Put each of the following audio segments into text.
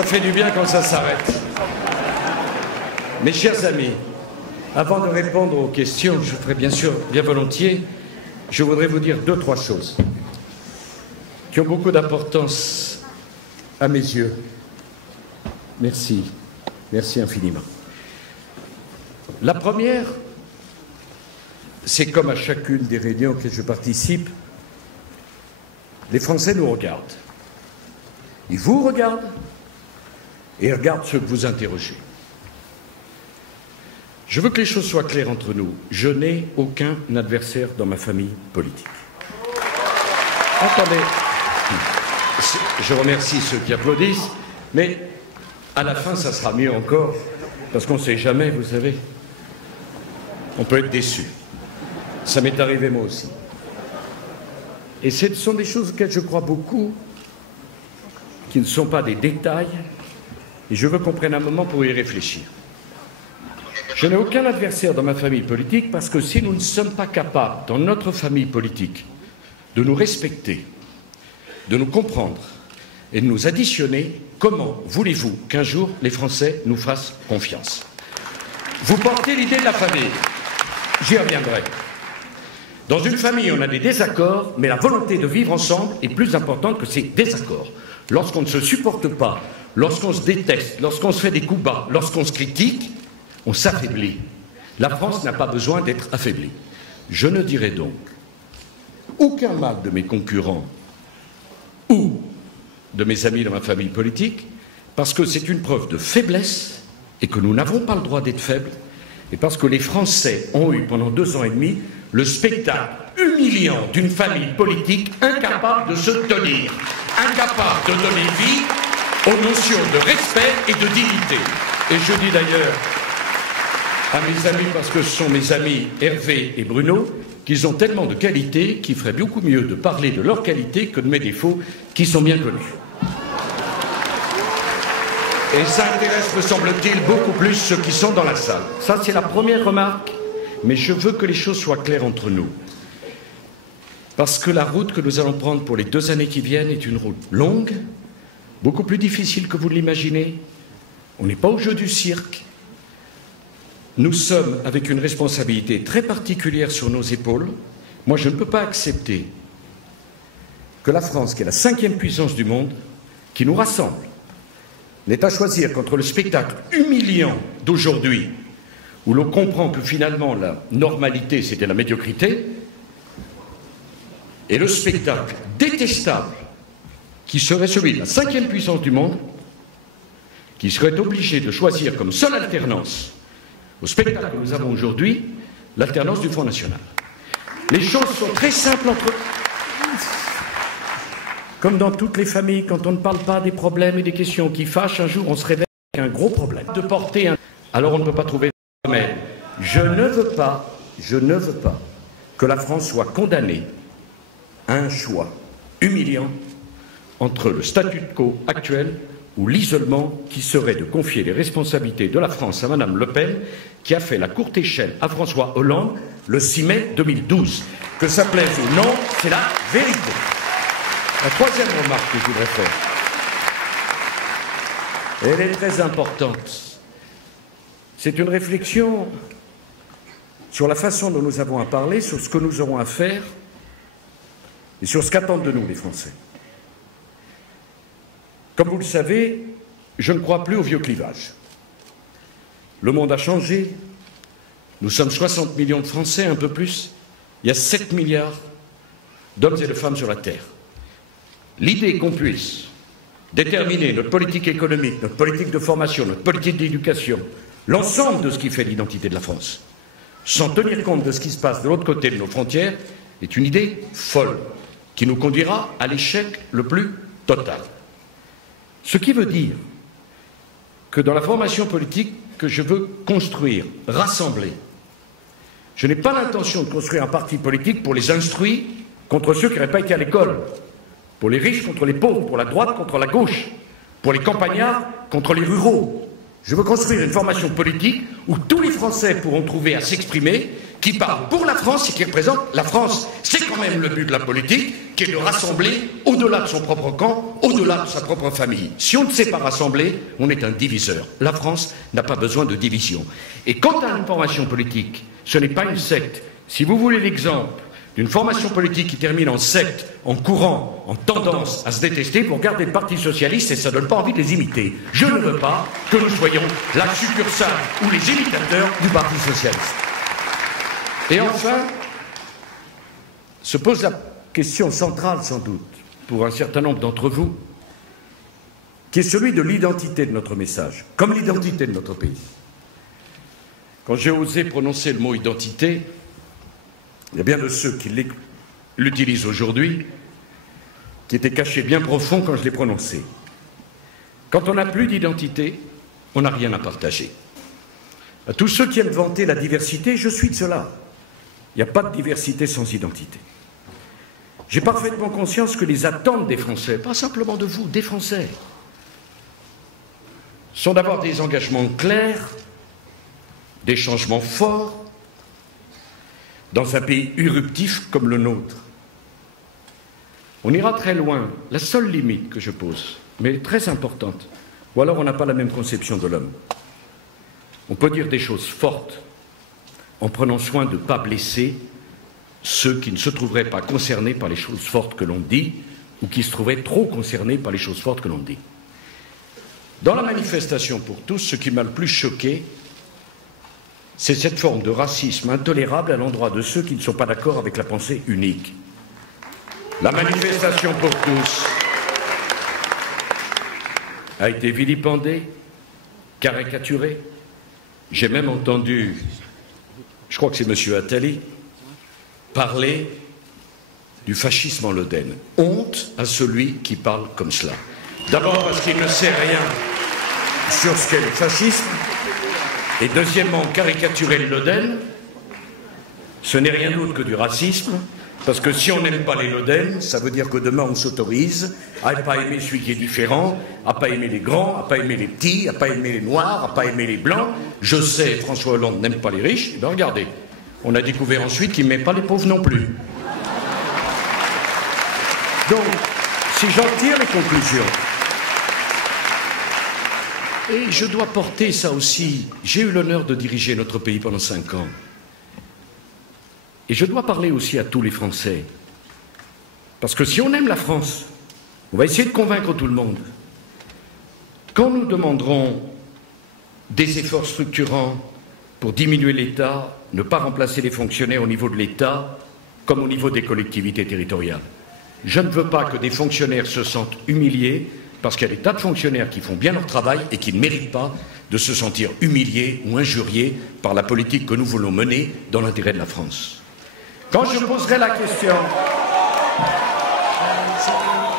Ça fait du bien quand ça s'arrête. Mes chers amis, avant de répondre aux questions, je ferai bien sûr bien volontiers, je voudrais vous dire 2 ou 3 choses qui ont beaucoup d'importance à mes yeux. Merci. Merci infiniment. La première, c'est comme à chacune des réunions auxquelles je participe, les Français nous regardent. Ils vous regardent et ils regardent ceux que vous interrogez. Je veux que les choses soient claires entre nous. Je n'ai aucun adversaire dans ma famille politique. Attendez, je remercie ceux qui applaudissent, mais à la fin, ça sera mieux encore, parce qu'on ne sait jamais, vous savez. On peut être déçu. Ça m'est arrivé moi aussi. Et ce sont des choses auxquelles je crois beaucoup, qui ne sont pas des détails, et je veux qu'on prenne un moment pour y réfléchir. Je n'ai aucun adversaire dans ma famille politique parce que si nous ne sommes pas capables, dans notre famille politique, de nous respecter, de nous comprendre et de nous additionner, comment voulez-vous qu'un jour les Français nous fassent confiance? Vous portez l'idée de la famille. J'y reviendrai. Dans une famille, on a des désaccords, mais la volonté de vivre ensemble est plus importante que ces désaccords. Lorsqu'on ne se supporte pas, lorsqu'on se déteste, lorsqu'on se fait des coups bas, lorsqu'on se critique, on s'affaiblit. La France n'a pas besoin d'être affaiblie. Je ne dirai donc aucun mal de mes concurrents ou de mes amis dans ma famille politique, parce que c'est une preuve de faiblesse et que nous n'avons pas le droit d'être faibles, et parce que les Français ont eu pendant 2 ans et demi le spectacle humiliant d'une famille politique incapable de se tenir, incapable de donner vie aux notions de respect et de dignité. Et je dis d'ailleurs à mes amis, parce que ce sont mes amis Hervé et Bruno, qu'ils ont tellement de qualités qu'il ferait beaucoup mieux de parler de leurs qualités que de mes défauts, qui sont bien connus. Et ça intéresse, me semble-t-il, beaucoup plus ceux qui sont dans la salle. Ça, c'est la première remarque, mais je veux que les choses soient claires entre nous. Parce que la route que nous allons prendre pour les 2 années qui viennent est une route longue, beaucoup plus difficile que vous l'imaginez. On n'est pas au jeu du cirque. Nous sommes avec une responsabilité très particulière sur nos épaules. Moi, je ne peux pas accepter que la France, qui est la 5e puissance du monde, qui nous rassemble, n'ait à choisir contre le spectacle humiliant d'aujourd'hui, où l'on comprend que finalement la normalité, c'était la médiocrité, et le spectacle détestable qui serait celui de la 5e puissance du monde, qui serait obligé de choisir comme seule alternance au spectacle que nous avons aujourd'hui, l'alternance du Front National. Les choses sont très simples entre eux. Comme dans toutes les familles, quand on ne parle pas des problèmes et des questions qui fâchent, un jour on se réveille avec un gros problème. De porter un... Alors on ne peut pas trouver de remède. Je ne veux pas que la France soit condamnée à un choix humiliant entre le statu quo actuel ou l'isolement qui serait de confier les responsabilités de la France à Madame Le Pen, qui a fait la courte échelle à François Hollande le 6 mai 2012. Que ça plaise ou non, c'est la vérité. La 3e remarque que je voudrais faire, elle est très importante. C'est une réflexion sur la façon dont nous avons à parler, sur ce que nous aurons à faire et sur ce qu'attendent de nous les Français. Comme vous le savez, je ne crois plus au vieux clivage. Le monde a changé. Nous sommes 60 millions de Français, un peu plus. Il y a 7 milliards d'hommes et de femmes sur la Terre. L'idée qu'on puisse déterminer notre politique économique, notre politique de formation, notre politique d'éducation, l'ensemble de ce qui fait l'identité de la France, sans tenir compte de ce qui se passe de l'autre côté de nos frontières, est une idée folle, qui nous conduira à l'échec le plus total. Ce qui veut dire que dans la formation politique que je veux construire, rassembler, je n'ai pas l'intention de construire un parti politique pour les instruire contre ceux qui n'auraient pas été à l'école, pour les riches contre les pauvres, pour la droite contre la gauche, pour les campagnards contre les ruraux. Je veux construire une formation politique où tous les Français pourront trouver à s'exprimer qui parle pour la France et qui représente la France. C'est quand même le but de la politique, qui est de rassembler au-delà de son propre camp, au-delà de sa propre famille. Si on ne sait pas rassembler, on est un diviseur. La France n'a pas besoin de division. Et quant à une formation politique, ce n'est pas une secte. Si vous voulez l'exemple d'une formation politique qui termine en secte, en courant, en tendance à se détester, vous regardez le Parti Socialiste et ça ne donne pas envie de les imiter. Je ne veux pas que nous soyons la succursale ou les imitateurs du Parti Socialiste. Et enfin, se pose la question centrale sans doute, pour un certain nombre d'entre vous, qui est celui de l'identité de notre message, comme l'identité de notre pays. Quand j'ai osé prononcer le mot identité, il y a bien de ceux qui l'utilisent aujourd'hui, qui étaient cachés bien profond quand je l'ai prononcé. Quand on n'a plus d'identité, on n'a rien à partager. À tous ceux qui aiment vanter la diversité, je suis de cela. Il n'y a pas de diversité sans identité. J'ai parfaitement conscience que les attentes des Français, pas simplement de vous, des Français, sont d'avoir des engagements clairs, des changements forts, dans un pays éruptif comme le nôtre. On ira très loin. La seule limite que je pose, mais très importante, ou alors on n'a pas la même conception de l'homme. On peut dire des choses fortes en prenant soin de ne pas blesser ceux qui ne se trouveraient pas concernés par les choses fortes que l'on dit ou qui se trouveraient trop concernés par les choses fortes que l'on dit. Dans la manifestation pour tous, ce qui m'a le plus choqué, c'est cette forme de racisme intolérable à l'endroit de ceux qui ne sont pas d'accord avec la pensée unique. La manifestation pour tous a été vilipendée, caricaturée. J'ai même entendu, je crois que c'est M. Attali, parler du fascisme en Lodène. Honte à celui qui parle comme cela. D'abord parce qu'il ne sait rien sur ce qu'est le fascisme. Et deuxièmement, caricaturer le Lodène, ce n'est rien d'autre que du racisme, parce que si on n'aime pas les Lodènes, ça veut dire que demain on s'autorise à ne pas aimer celui qui est différent, à ne pas aimer les grands, à ne pas aimer les petits, à ne pas aimer les noirs, à ne pas aimer les blancs. Je sais, François Hollande n'aime pas les riches, ben regardez, on a découvert ensuite qu'il n'aimait pas les pauvres non plus. Donc, si j'en tire les conclusions, et je dois porter ça aussi. J'ai eu l'honneur de diriger notre pays pendant 5 ans. Et je dois parler aussi à tous les Français. Parce que si on aime la France, on va essayer de convaincre tout le monde. Quand nous demanderons des efforts structurants pour diminuer l'État, ne pas remplacer les fonctionnaires au niveau de l'État, comme au niveau des collectivités territoriales. Je ne veux pas que des fonctionnaires se sentent humiliés, parce qu'il y a des tas de fonctionnaires qui font bien leur travail et qui ne méritent pas de se sentir humiliés ou injuriés par la politique que nous voulons mener dans l'intérêt de la France. Quand je poserai la question...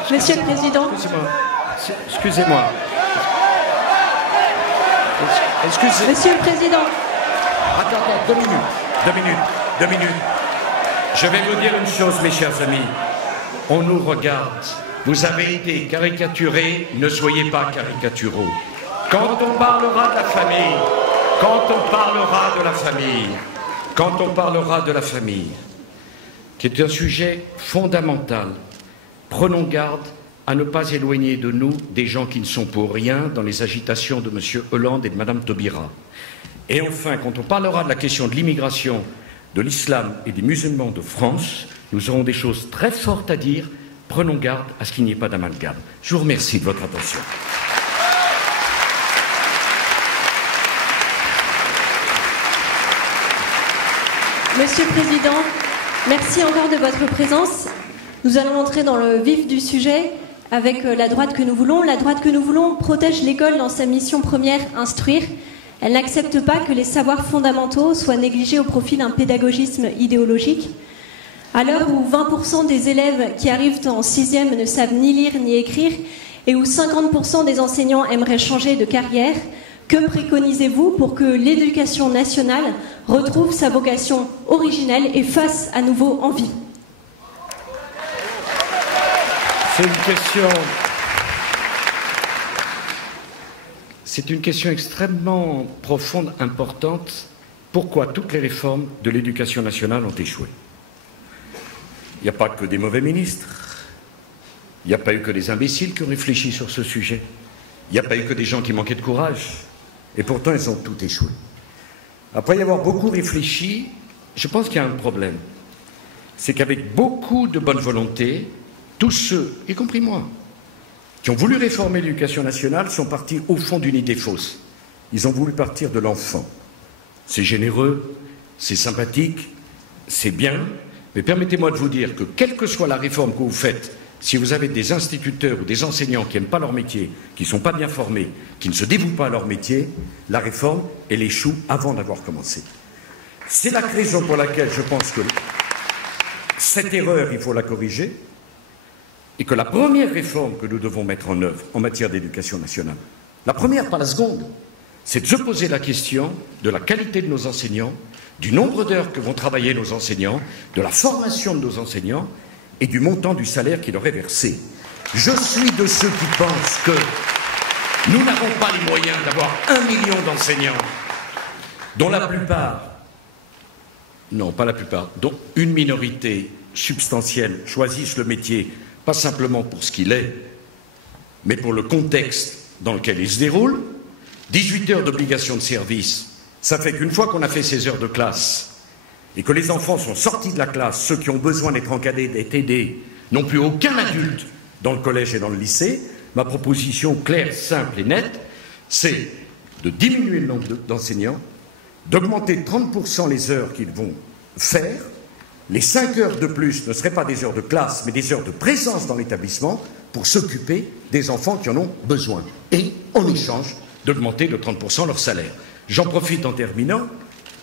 Monsieur le Président. Excusez-moi. Monsieur le Président. Attends, 2 minutes. Je vais vous dire une chose, mes chers amis. On nous regarde. Vous avez été caricaturés, ne soyez pas caricaturaux. Quand on parlera de la famille, qui est un sujet fondamental, prenons garde à ne pas éloigner de nous des gens qui ne sont pour rien dans les agitations de M. Hollande et de Mme Taubira. Et enfin, quand on parlera de la question de l'immigration, de l'islam et des musulmans de France, nous aurons des choses très fortes à dire. Prenons garde à ce qu'il n'y ait pas d'amalgame. Je vous remercie de votre attention. Monsieur le Président, merci encore de votre présence. Nous allons entrer dans le vif du sujet avec la droite que nous voulons. La droite que nous voulons protège l'école dans sa mission première, instruire. Elle n'accepte pas que les savoirs fondamentaux soient négligés au profit d'un pédagogisme idéologique. À l'heure où 20% des élèves qui arrivent en 6e ne savent ni lire ni écrire et où 50% des enseignants aimeraient changer de carrière, que préconisez-vous pour que l'éducation nationale retrouve sa vocation originelle et fasse à nouveau envie? C'est une question extrêmement profonde, importante, pourquoi toutes les réformes de l'éducation nationale ont échoué. Il n'y a pas que des mauvais ministres, il n'y a pas eu que des imbéciles qui ont réfléchi sur ce sujet, il n'y a pas eu que des gens qui manquaient de courage, et pourtant ils ont tout échoué. Après y avoir beaucoup réfléchi, je pense qu'il y a un problème. C'est qu'avec beaucoup de bonne volonté, tous ceux, y compris moi, qui ont voulu réformer l'éducation nationale sont partis au fond d'une idée fausse. Ils ont voulu partir de l'enfant. C'est généreux, c'est sympathique, c'est bien, mais permettez-moi de vous dire que quelle que soit la réforme que vous faites, si vous avez des instituteurs ou des enseignants qui n'aiment pas leur métier, qui ne sont pas bien formés, qui ne se dévouent pas à leur métier, la réforme, elle échoue avant d'avoir commencé. C'est la raison pour laquelle je pense que cette erreur, il faut la corriger, et que la première réforme que nous devons mettre en œuvre en matière d'éducation nationale, la première, pas la seconde, c'est de se poser la question de la qualité de nos enseignants, du nombre d'heures que vont travailler nos enseignants, de la formation de nos enseignants et du montant du salaire qui leur est versé. Je suis de ceux qui pensent que nous n'avons pas les moyens d'avoir 1 million d'enseignants, dont la plupart, non pas la plupart, dont une minorité substantielle choisissent le métier, pas simplement pour ce qu'il est, mais pour le contexte dans lequel il se déroule. 18 heures d'obligation de service, ça fait qu'une fois qu'on a fait ces heures de classe et que les enfants sont sortis de la classe, ceux qui ont besoin d'être encadrés, d'être aidés, n'ont plus aucun adulte dans le collège et dans le lycée. Ma proposition claire, simple et nette, c'est de diminuer le nombre d'enseignants, d'augmenter de 30% les heures qu'ils vont faire. Les 5 heures de plus ne seraient pas des heures de classe, mais des heures de présence dans l'établissement pour s'occuper des enfants qui en ont besoin. Et, en échange, d'augmenter de 30% leur salaire. J'en profite en terminant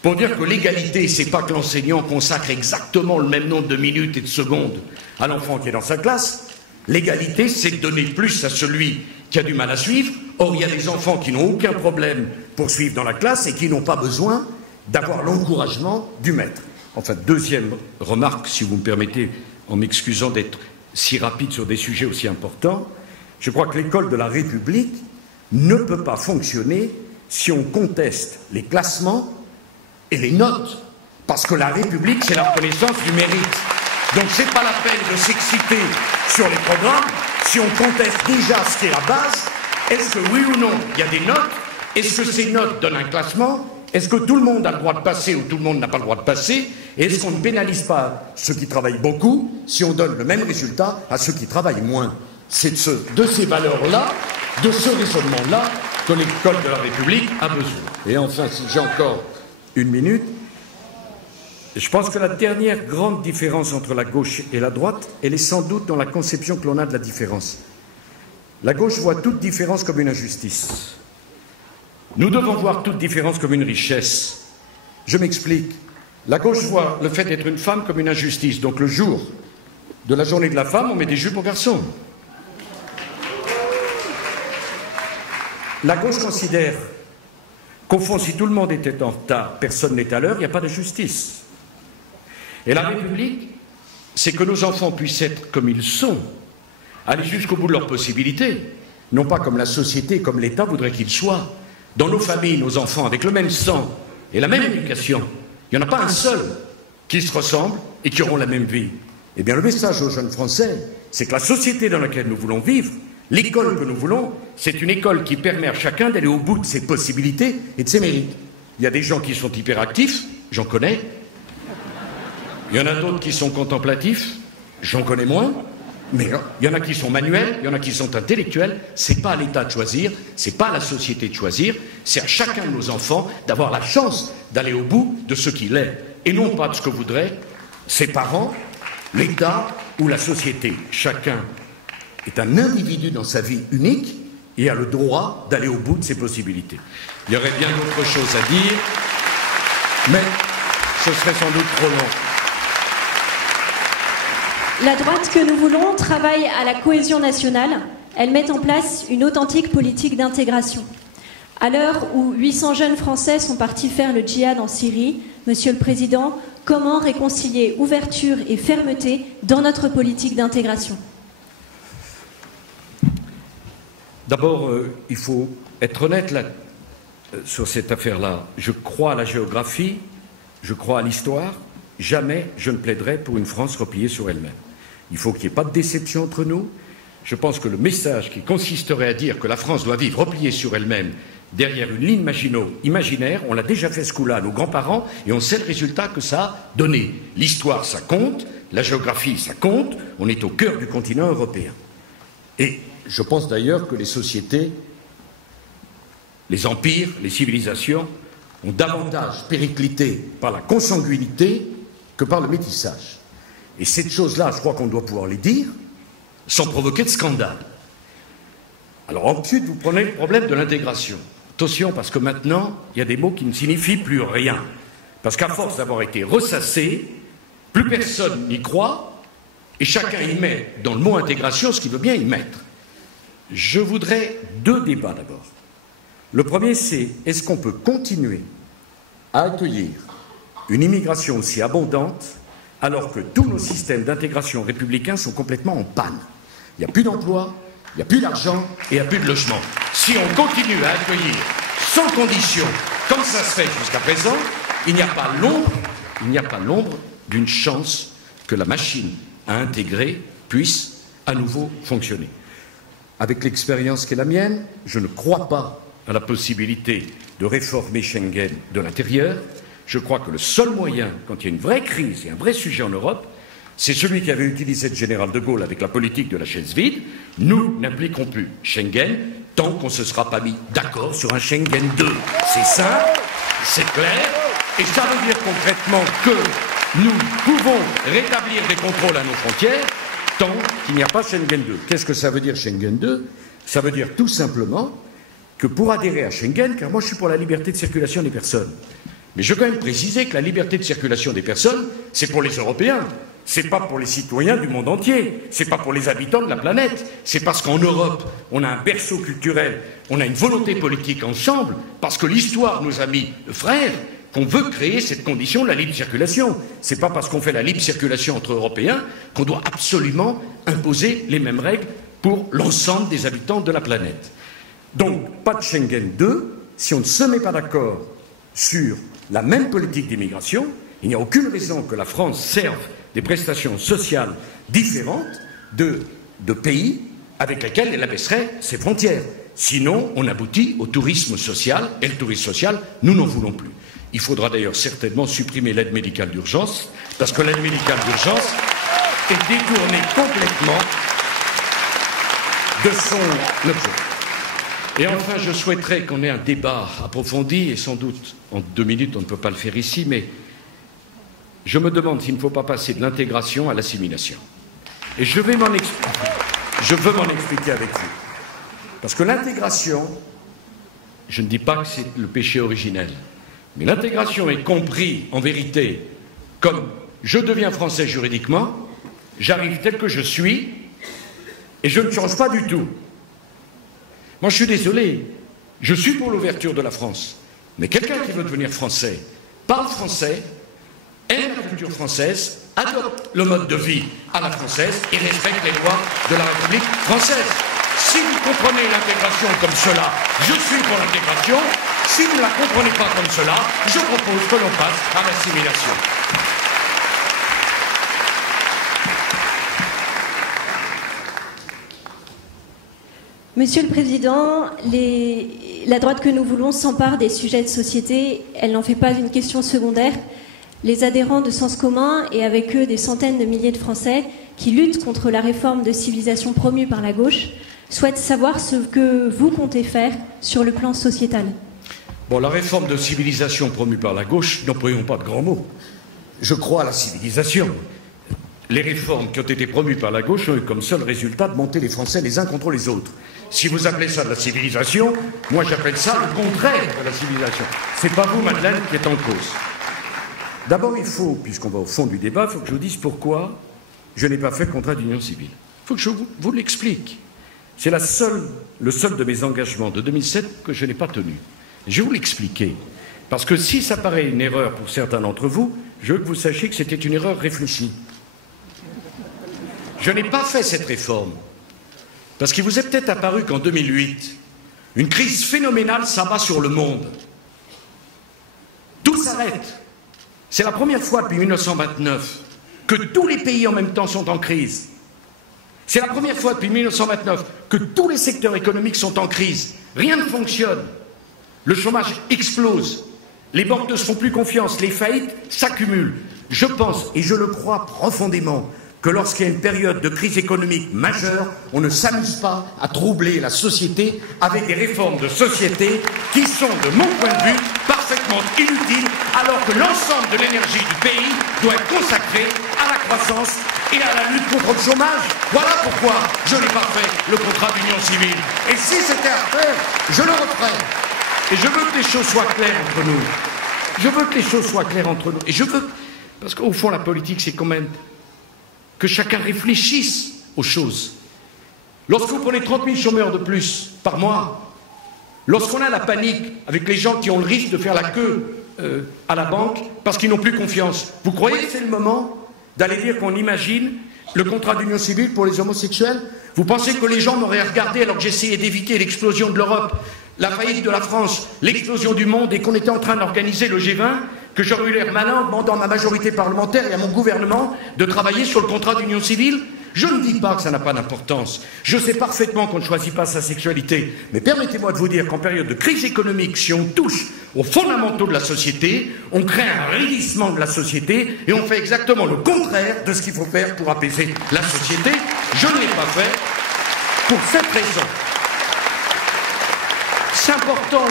pour dire que l'égalité, c'est pas que l'enseignant consacre exactement le même nombre de minutes et de secondes à l'enfant qui est dans sa classe. L'égalité, c'est de donner plus à celui qui a du mal à suivre. Or, il y a des enfants qui n'ont aucun problème pour suivre dans la classe et qui n'ont pas besoin d'avoir l'encouragement du maître. Enfin, deuxième remarque, si vous me permettez, en m'excusant d'être si rapide sur des sujets aussi importants, je crois que l'école de la République ne peut pas fonctionner si on conteste les classements et les notes, parce que la République, c'est la reconnaissance du mérite. Donc c'est pas la peine de s'exciter sur les programmes si on conteste déjà ce qui est la base. Est-ce que oui ou non, il y a des notes? Est-ce que ces notes donnent un classement? Est-ce que tout le monde a le droit de passer ou tout le monde n'a pas le droit de passer? Et est-ce qu'on ne pénalise pas ceux qui travaillent beaucoup si on donne le même résultat à ceux qui travaillent moins? C'est de ces valeurs-là, de ce raisonnement-là, que l'école de la République a besoin. Et enfin, si j'ai encore 1 minute, je pense que la dernière grande différence entre la gauche et la droite, elle est sans doute dans la conception que l'on a de la différence. La gauche voit toute différence comme une injustice. Nous devons voir toute différence comme une richesse. Je m'explique. La gauche voit le fait d'être une femme comme une injustice. Donc le jour de la journée de la femme, on met des jupes aux garçons. La gauche considère qu'au fond, si tout le monde était en retard, personne n'est à l'heure, il n'y a pas de justice. Et la République, c'est que nos enfants puissent être comme ils sont, aller jusqu'au bout de leurs possibilités, non pas comme la société, comme l'État voudrait qu'ils soient. Dans nos familles, nos enfants, avec le même sang et la même éducation, il n'y en a pas un seul qui se ressemble et qui auront la même vie. Eh bien, le message aux jeunes Français, c'est que la société dans laquelle nous voulons vivre, l'école que nous voulons, c'est une école qui permet à chacun d'aller au bout de ses possibilités et de ses mérites. Il y a des gens qui sont hyperactifs, j'en connais. Il y en a d'autres qui sont contemplatifs, j'en connais moins. Mais il y en a qui sont manuels, il y en a qui sont intellectuels. C'est pas à l'État de choisir, c'est pas à la société de choisir, c'est à chacun de nos enfants d'avoir la chance d'aller au bout de ce qu'il est, et non pas de ce que voudraient ses parents, l'État ou la société. Chacun est un individu dans sa vie unique et a le droit d'aller au bout de ses possibilités. Il y aurait bien d'autres choses à dire, mais ce serait sans doute trop long. La droite que nous voulons travaille à la cohésion nationale. Elle met en place une authentique politique d'intégration. À l'heure où 800 jeunes Français sont partis faire le djihad en Syrie, Monsieur le Président, comment réconcilier ouverture et fermeté dans notre politique d'intégration? D'abord, il faut être honnête là. sur cette affaire-là. Je crois à la géographie, je crois à l'histoire. Jamais je ne plaiderai pour une France repliée sur elle-même. Il faut qu'il n'y ait pas de déception entre nous. Je pense que le message qui consisterait à dire que la France doit vivre repliée sur elle-même derrière une ligne imaginaire, on l'a déjà fait ce coup-là à nos grands-parents et on sait le résultat que ça a donné. L'histoire, ça compte, la géographie, ça compte, on est au cœur du continent européen. Et je pense d'ailleurs que les sociétés, les empires, les civilisations ont davantage périclité par la consanguinité que par le métissage. Et cette chose-là, je crois qu'on doit pouvoir les dire sans provoquer de scandale. Alors ensuite, vous prenez le problème de l'intégration. Attention, parce que maintenant, il y a des mots qui ne signifient plus rien. Parce qu'à force d'avoir été ressassés, plus personne n'y croit, et chacun y met dans le mot intégration ce qu'il veut bien y mettre. Je voudrais 2 débats d'abord. Le premier, c'est est-ce qu'on peut continuer à accueillir une immigration aussi abondante alors que tous nos systèmes d'intégration républicains sont complètement en panne. Il n'y a plus d'emploi, il n'y a plus d'argent et il n'y a plus de logement. Si on continue à accueillir sans condition, comme ça se fait jusqu'à présent, il n'y a pas l'ombre d'une chance que la machine à intégrer puisse à nouveau fonctionner. Avec l'expérience qui est la mienne, je ne crois pas à la possibilité de réformer Schengen de l'intérieur. Je crois que le seul moyen, quand il y a une vraie crise et un vrai sujet en Europe, c'est celui qu'avait utilisé le général de Gaulle avec la politique de la chaise vide. Nous n'appliquerons plus Schengen tant qu'on ne se sera pas mis d'accord sur un Schengen 2. C'est simple, c'est clair, et ça veut dire concrètement que nous pouvons rétablir des contrôles à nos frontières tant qu'il n'y a pas Schengen 2. Qu'est-ce que ça veut dire Schengen 2? Ça veut dire tout simplement que pour adhérer à Schengen, car moi je suis pour la liberté de circulation des personnes, mais je veux quand même préciser que la liberté de circulation des personnes, c'est pour les Européens, c'est pas pour les citoyens du monde entier, c'est pas pour les habitants de la planète, c'est parce qu'en Europe, on a un berceau culturel, on a une volonté politique ensemble, parce que l'histoire nous a mis frères, qu'on veut créer cette condition de la libre circulation. C'est pas parce qu'on fait la libre circulation entre Européens qu'on doit absolument imposer les mêmes règles pour l'ensemble des habitants de la planète. Donc, pas de Schengen 2, si on ne se met pas d'accord sur la même politique d'immigration, il n'y a aucune raison que la France serve des prestations sociales différentes de pays avec lesquels elle abaisserait ses frontières. Sinon, on aboutit au tourisme social, et le tourisme social, nous n'en voulons plus. Il faudra d'ailleurs certainement supprimer l'aide médicale d'urgence, parce que l'aide médicale d'urgence est détournée complètement de son objet. Et enfin, je souhaiterais qu'on ait un débat approfondi, et sans doute en 2 minutes, on ne peut pas le faire ici, mais je me demande s'il ne faut pas passer de l'intégration à l'assimilation. Et je veux m'en expliquer avec vous. Parce que l'intégration, je ne dis pas que c'est le péché originel, mais l'intégration est comprise en vérité comme je deviens français juridiquement, j'arrive tel que je suis, et je ne change pas du tout. Moi, je suis désolé, je suis pour l'ouverture de la France, mais quelqu'un qui veut devenir français, parle français, aime la culture française, adopte le mode de vie à la française et respecte les lois de la République française. Si vous comprenez l'intégration comme cela, je suis pour l'intégration. Si vous ne la comprenez pas comme cela, je propose que l'on passe à l'assimilation. Monsieur le Président, la droite que nous voulons s'empare des sujets de société. Elle n'en fait pas une question secondaire. Les adhérents de Sens commun, et avec eux des centaines de milliers de Français qui luttent contre la réforme de civilisation promue par la gauche, souhaitent savoir ce que vous comptez faire sur le plan sociétal. Bon, la réforme de civilisation promue par la gauche, n'employons pas de grands mots. Je crois à la civilisation. Les réformes qui ont été promues par la gauche ont eu comme seul résultat de monter les Français les uns contre les autres. Si vous appelez ça de la civilisation, moi j'appelle ça le contraire de la civilisation. C'est pas vous, Madeleine, qui êtes en cause. D'abord, il faut, puisqu'on va au fond du débat, il faut que je vous dise pourquoi je n'ai pas fait le contrat d'union civile. Il faut que je vous l'explique. C'est le seul de mes engagements de 2007 que je n'ai pas tenu. Je vais vous l'expliquer. Parce que si ça paraît une erreur pour certains d'entre vous, je veux que vous sachiez que c'était une erreur réfléchie. Je n'ai pas fait cette réforme. Parce qu'il vous est peut-être apparu qu'en 2008, une crise phénoménale s'abat sur le monde. Tout s'arrête. C'est la première fois depuis 1929 que tous les pays en même temps sont en crise. C'est la première fois depuis 1929 que tous les secteurs économiques sont en crise. Rien ne fonctionne. Le chômage explose. Les banques ne se font plus confiance. Les faillites s'accumulent. Je pense, et je le crois profondément, que lorsqu'il y a une période de crise économique majeure, on ne s'amuse pas à troubler la société avec des réformes de société qui sont, de mon point de vue, parfaitement inutiles, alors que l'ensemble de l'énergie du pays doit être consacré à la croissance et à la lutte contre le chômage. Voilà pourquoi je n'ai pas fait le contrat d'union civile. Et si c'était à faire, je le referais. Et je veux que les choses soient claires entre nous. Je veux que les choses soient claires entre nous. Et je veux, parce qu'au fond, la politique, c'est quand même que chacun réfléchisse aux choses. Lorsque vous prenez 30 000 chômeurs de plus par mois, lorsqu'on a la panique avec les gens qui ont le risque de faire la queue à la banque parce qu'ils n'ont plus confiance, vous croyez que c'est le moment d'aller dire qu'on imagine le contrat d'union civile pour les homosexuels? Vous pensez que les gens m'auraient regardé alors que j'essayais d'éviter l'explosion de l'Europe, la faillite de la France, l'explosion du monde et qu'on était en train d'organiser le G20, que j'aurais eu l'air malin en demandant à ma majorité parlementaire et à mon gouvernement de travailler sur le contrat d'union civile? Je ne dis pas que ça n'a pas d'importance. Je sais parfaitement qu'on ne choisit pas sa sexualité. Mais permettez-moi de vous dire qu'en période de crise économique, si on touche aux fondamentaux de la société, on crée un raidissement de la société et on fait exactement le contraire de ce qu'il faut faire pour apaiser la société. Je ne l'ai pas fait pour cette raison. C'est important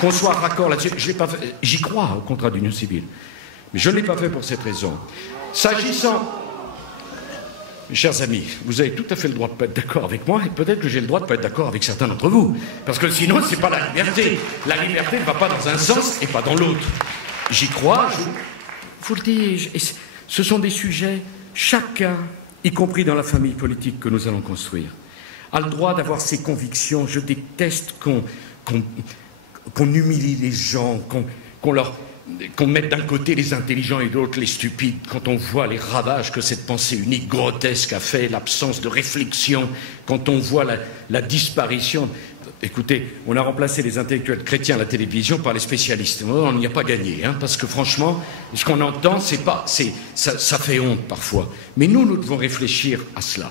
qu'on soit raccord là-dessus. J'y crois au contrat d'union civile. Mais je ne l'ai pas fait pour cette raison. S'agissant... Mes chers amis, vous avez tout à fait le droit de ne pas être d'accord avec moi et peut-être que j'ai le droit de ne pas être d'accord avec certains d'entre vous. Parce que sinon, ce n'est pas la liberté. La liberté ne va pas dans un sens et pas dans l'autre. J'y crois, je vous le dis, ce sont des sujets, chacun, y compris dans la famille politique que nous allons construire, a le droit d'avoir ses convictions. Je déteste qu'on humilie les gens, qu'on mette d'un côté les intelligents et de l'autre les stupides, quand on voit les ravages que cette pensée unique grotesque a fait, l'absence de réflexion, quand on voit la disparition. Écoutez, on a remplacé les intellectuels chrétiens à la télévision par les spécialistes. On n'y a pas gagné, hein, parce que franchement, ce qu'on entend, ça fait honte parfois. Mais nous devons réfléchir à cela.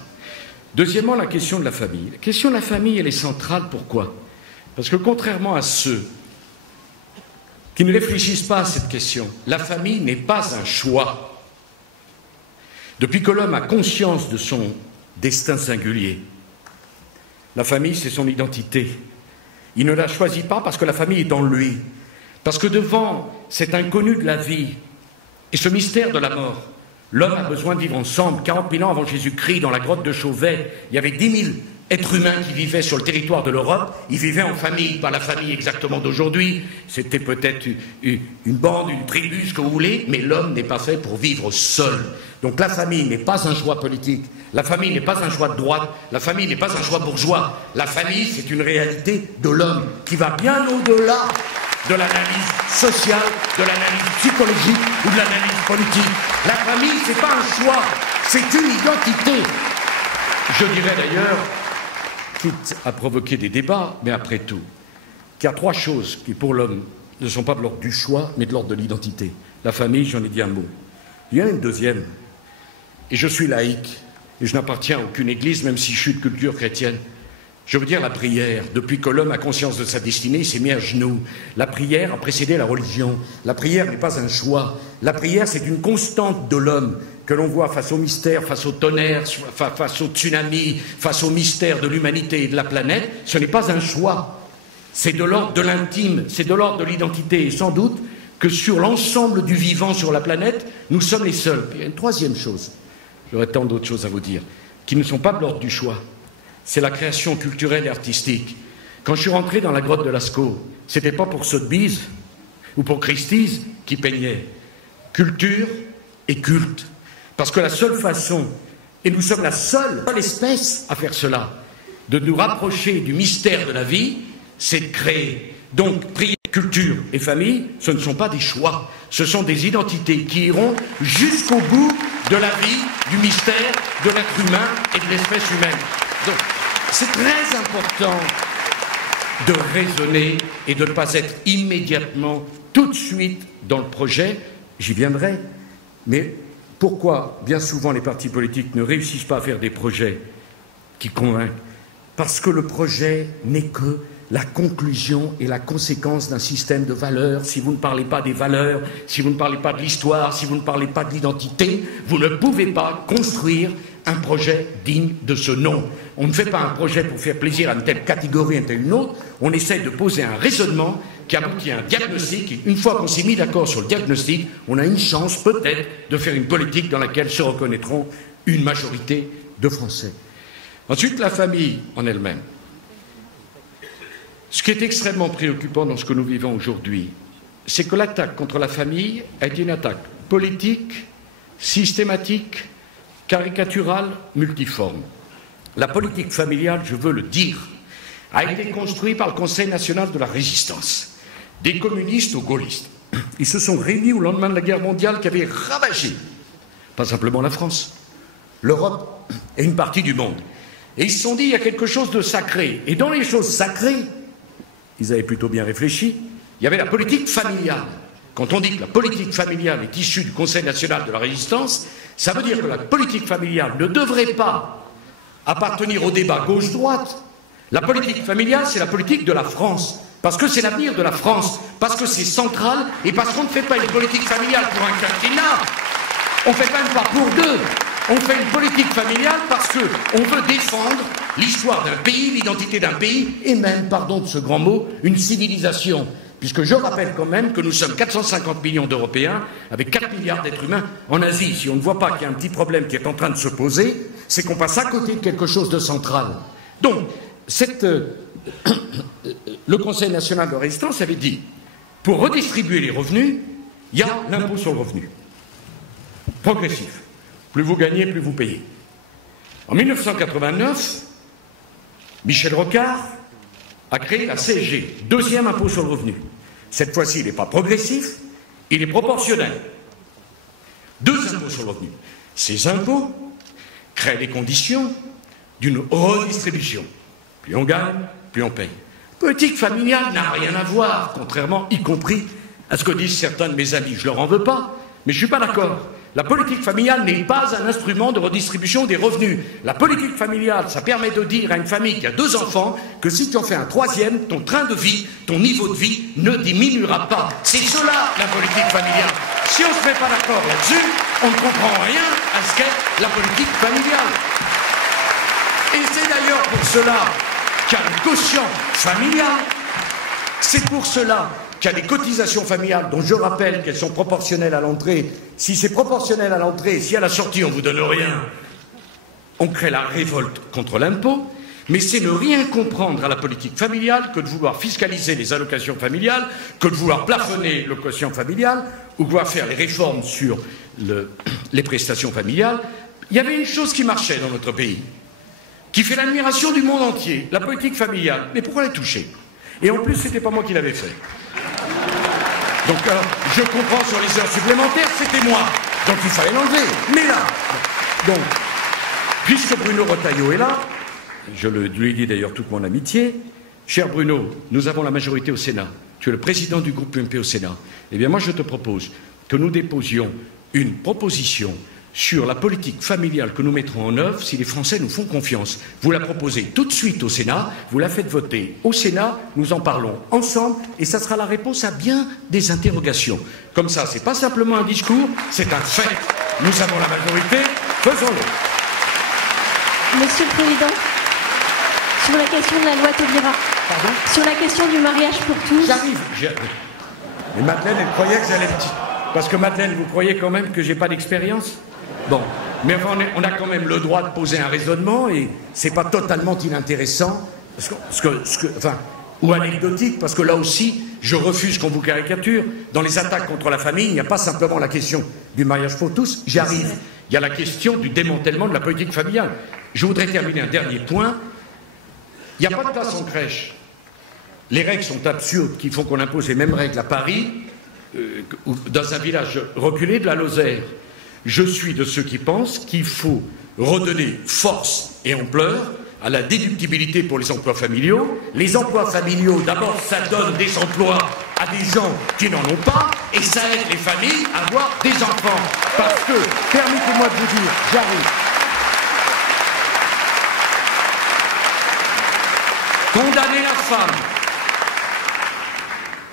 Deuxièmement, la question de la famille. La question de la famille, elle est centrale. Pourquoi? Parce que contrairement à ceux qui ne réfléchissent pas à cette question, la famille n'est pas un choix. Depuis que l'homme a conscience de son destin singulier, la famille, c'est son identité. Il ne la choisit pas parce que la famille est en lui. Parce que devant cet inconnu de la vie et ce mystère de la mort, l'homme a besoin de vivre ensemble. 40 000 ans avant Jésus-Christ, dans la grotte de Chauvet, il y avait 10 000 êtres humains qui vivaient sur le territoire de l'Europe. Ils vivaient en famille, pas la famille exactement d'aujourd'hui. C'était peut-être une bande, une tribu, ce que vous voulez, mais l'homme n'est pas fait pour vivre seul. Donc la famille n'est pas un choix politique. La famille n'est pas un choix de droite. La famille n'est pas un choix bourgeois. La famille, c'est une réalité de l'homme qui va bien au-delà de l'analyse sociale, de l'analyse psychologique ou de l'analyse politique. La famille, c'est pas un choix, c'est une identité. Je dirais d'ailleurs, quitte à provoquer des débats, mais après tout, qu'il y a 3 choses qui, pour l'homme, ne sont pas de l'ordre du choix, mais de l'ordre de l'identité. La famille, j'en ai dit un mot. Il y en a une deuxième, et je suis laïque, et je n'appartiens à aucune église, même si je suis de culture chrétienne. Je veux dire la prière. Depuis que l'homme a conscience de sa destinée, il s'est mis à genoux. La prière a précédé la religion. La prière n'est pas un choix. La prière, c'est une constante de l'homme que l'on voit face au mystère, face au tonnerre, face au tsunami, face au mystère de l'humanité et de la planète. Ce n'est pas un choix. C'est de l'ordre de l'intime, c'est de l'ordre de l'identité. Et sans doute que sur l'ensemble du vivant sur la planète, nous sommes les seuls. Puis il y a une troisième chose, j'aurais tant d'autres choses à vous dire, qui ne sont pas de l'ordre du choix. C'est la création culturelle et artistique. Quand je suis rentré dans la grotte de Lascaux, c'était pas pour Sotheby's ou pour Christie's qui peignait. Culture et culte. Parce que la seule façon, et nous sommes la seule espèce à faire cela, de nous rapprocher du mystère de la vie, c'est de créer. Donc, prière, culture et famille, ce ne sont pas des choix, ce sont des identités qui iront jusqu'au bout de la vie, du mystère, de l'être humain et de l'espèce humaine. Donc, c'est très important de raisonner et de ne pas être immédiatement, tout de suite, dans le projet. J'y viendrai. Mais pourquoi, bien souvent, les partis politiques ne réussissent pas à faire des projets qui convainquent? Parce que le projet n'est que la conclusion et la conséquence d'un système de valeurs. Si vous ne parlez pas des valeurs, si vous ne parlez pas de l'histoire, si vous ne parlez pas de l'identité, vous ne pouvez pas construire un projet digne de ce nom. On ne fait pas un projet pour faire plaisir à une telle catégorie, à une autre. On essaie de poser un raisonnement qui aboutit à un diagnostic. Et une fois qu'on s'est mis d'accord sur le diagnostic, on a une chance peut-être de faire une politique dans laquelle se reconnaîtront une majorité de Français. Ensuite, la famille en elle-même. Ce qui est extrêmement préoccupant dans ce que nous vivons aujourd'hui, c'est que l'attaque contre la famille a été une attaque politique, systématique, caricaturale, multiforme. La politique familiale, je veux le dire, a été construite par le Conseil national de la résistance, des communistes aux gaullistes. Ils se sont réunis au lendemain de la guerre mondiale qui avait ravagé, pas simplement la France, l'Europe et une partie du monde. Et ils se sont dit, il y a quelque chose de sacré. Et dans les choses sacrées, ils avaient plutôt bien réfléchi, il y avait la politique familiale. Quand on dit que la politique familiale est issue du Conseil national de la résistance, ça veut dire que la politique familiale ne devrait pas appartenir au débat gauche-droite. La politique familiale, c'est la politique de la France, parce que c'est l'avenir de la France, parce que c'est central, et parce qu'on ne fait pas une politique familiale pour un quinquennat, on ne fait même pas pour deux. On fait une politique familiale parce qu'on veut défendre l'histoire d'un pays, l'identité d'un pays, et même, pardon de ce grand mot, une civilisation. Puisque je rappelle quand même que nous sommes 450 millions d'Européens, avec 4 milliards d'êtres humains en Asie. Si on ne voit pas qu'il y a un petit problème qui est en train de se poser, c'est qu'on passe à côté de quelque chose de central. Donc, le Conseil national de la résistance avait dit, pour redistribuer les revenus, il y a l'impôt sur le revenu. Progressif. Plus vous gagnez, plus vous payez. En 1989, Michel Rocard a créé la CSG, deuxième impôt sur le revenu. Cette fois-ci, il n'est pas progressif, il est proportionnel. Deux impôts sur le revenu. Ces impôts créent les conditions d'une redistribution. Plus on gagne, plus on paye. Politique familiale n'a rien à voir, contrairement, y compris à ce que disent certains de mes amis. Je ne leur en veux pas, mais je ne suis pas d'accord. La politique familiale n'est pas un instrument de redistribution des revenus. La politique familiale, ça permet de dire à une famille qui a 2 enfants que si tu en fais un 3e, ton train de vie, ton niveau de vie ne diminuera pas. C'est cela la politique familiale. Si on ne se met pas d'accord là-dessus, on ne comprend rien à ce qu'est la politique familiale. Et c'est d'ailleurs pour cela qu'il y a un quotient familial. C'est pour cela qu'il y a des cotisations familiales dont je rappelle qu'elles sont proportionnelles à l'entrée. Si c'est proportionnel à l'entrée, si à la sortie on ne vous donne rien, on crée la révolte contre l'impôt, mais c'est ne rien comprendre à la politique familiale que de vouloir fiscaliser les allocations familiales, que de vouloir plafonner le quotient familial, ou de vouloir faire les réformes sur les prestations familiales. Il y avait une chose qui marchait dans notre pays, qui fait l'admiration du monde entier, la politique familiale. Mais pourquoi la toucher? Et en plus, ce n'était pas moi qui l'avais fait. Donc, je comprends sur les heures supplémentaires, c'était moi. Donc, il fallait l'enlever. Mais là, donc, puisque Bruno Retailleau est là, je lui ai dit d'ailleurs toute mon amitié, cher Bruno, nous avons la majorité au Sénat. Tu es le président du groupe UMP au Sénat. Eh bien, moi, je te propose que nous déposions une proposition sur la politique familiale que nous mettrons en œuvre si les Français nous font confiance. Vous la proposez tout de suite au Sénat, vous la faites voter au Sénat, nous en parlons ensemble et ça sera la réponse à bien des interrogations. Comme ça, c'est pas simplement un discours, c'est un fait. Nous avons la majorité, faisons-le. Monsieur le Président, sur la question de la loi Taubira, sur la question du mariage pour tous... J'arrive. Et Madeleine, elle croyait que j'allais... Parce que Madeleine, vous croyez quand même que j'ai pas d'expérience? Bon, mais enfin, on a quand même le droit de poser un raisonnement et c'est pas totalement inintéressant, ou anecdotique, parce que là aussi, je refuse qu'on vous caricature. Dans les attaques contre la famille, il n'y a pas simplement la question du mariage pour tous, j'y arrive. Il y a la question du démantèlement de la politique familiale. Je voudrais terminer un dernier point. Il n'y a pas de place en crèche. Les règles sont absurdes qui font qu'on impose les mêmes règles à Paris, dans un village reculé de la Lozère. Je suis de ceux qui pensent qu'il faut redonner force et ampleur à la déductibilité pour les emplois familiaux. Les emplois familiaux, d'abord, ça donne des emplois à des gens qui n'en ont pas, et ça aide les familles à avoir des enfants. Parce que, permettez-moi de vous dire, j'arrive.